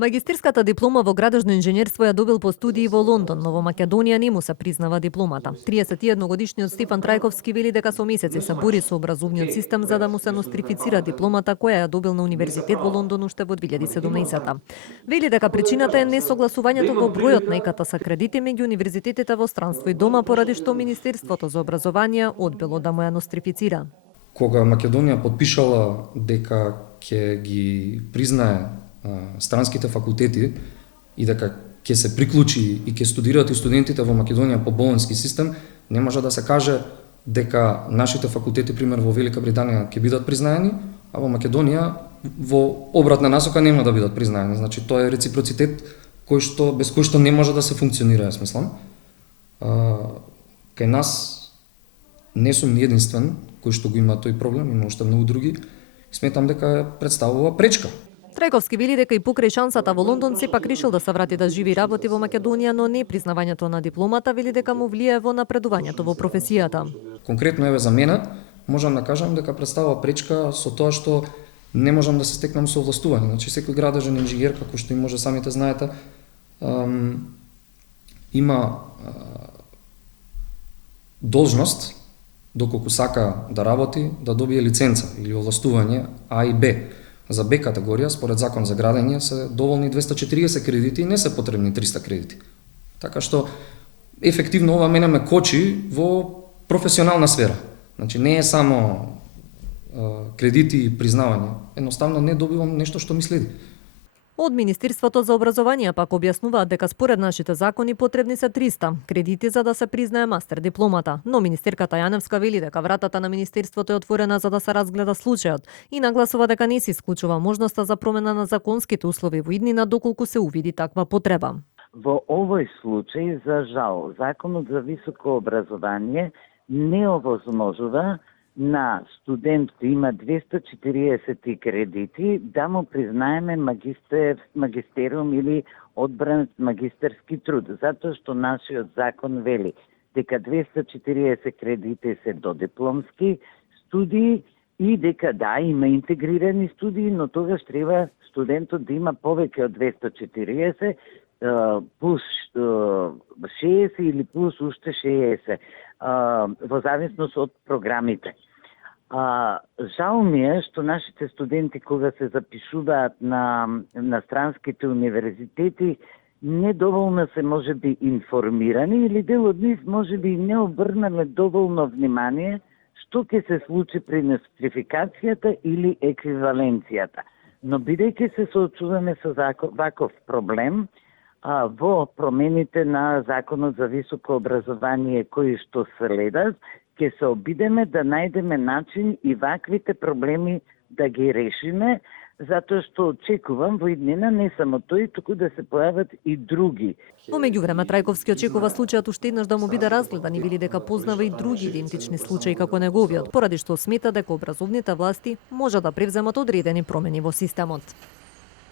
Магистерската диплома во градежно инженерство ја добил по студии во Лондон, но во Македонија не му се признава дипломата. 31-годишниот Стефан Трајковски вели дека со месеци се бори со образовниот систем за да му се нострифицира дипломата која ја добил на универзитет во Лондон уште во 2017-та. Вели дека причината е несогласувањето во бројот на иката са кредити меѓу универзитетите во странство и дома, поради што Министерството за образование одбило да му ја нострифицира. Кога Македонија потпишала дека ќе ги признае странските факултети и дека ќе се приклучи и ќе студираат и студентите во Македонија по болонски систем, не може да се каже дека нашите факултети, пример во Велика Британија, ќе бидат признаени, а во Македонија во обратна насока нема да бидат признаени. Значи тоа е реципроцитет без кој што не може да се функционира, јас мислам. Кај нас не сум ни единствен кој што го има тој проблем, има уште многу други. Сметам дека представува пречка. Трајковски вели дека и покрај шансата во Лондон сепак решил да се врати да живи и работи во Македонија, но не признавањето на дипломата вели дека му влијае во напредувањето во професијата. Конкретно еве за мене, можам да кажам дека представува пречка со тоа што не можам да се стекнам со овластување. Значи секој градежен инженер, како што и може самите знаете, има должност доколку сака да работи, да добие лиценца или овластување А и Б. За Б категорија, според закон за градење, се доволни 240 кредити и не се потребни 300 кредити. Така што, ефективно ова мене ме кочи во професионална сфера. Значи, не е само кредити и признавање. Едноставно не добивам нешто што ми следи. Од Министерството за образование пак објаснуваат дека според нашите закони потребни се 300 кредити за да се признае мастер дипломата, но министерката Јаневска вели дека вратата на Министерството е отворена за да се разгледа случајот и нагласува дека не се исклучува можноста за промена на законските услови во иднина доколку се увиди таква потреба. Во овој случај, за жал, Законот за високо образование не овозможува на студент кој има 240 кредити да му признаеме магистериум или одбран магистерски труд, затоа што нашиот закон вели дека 240 кредити се додипломски студии и дека да, има интегрирани студии, но тогаш треба студентот да има повеќе од 240 плюс 60 или плюс уште 60 во зависност од програмите. Жал ми е што нашите студенти кога се запишуваат на странските универзитети недоволно се можеби информирани или дел од нив можеби не обрнале доволно внимание што ќе се случи при нострификацијата или еквиваленцијата. Но бидејќи се соочуваме со ваков проблем, во промените на Законот за високо образование кои што следат, ќе се обидеме да најдеме начин и ваквите проблеми да ги решиме, затоа што очекувам во иднина не само тој, туку да се појават и други. Во меѓувреме Трајковски очекува случајот уште еднаш да му биде разгледан и вели дека познава и други идентични случаи како неговиот, поради што смета дека образовните власти може да превземат одредени промени во системот.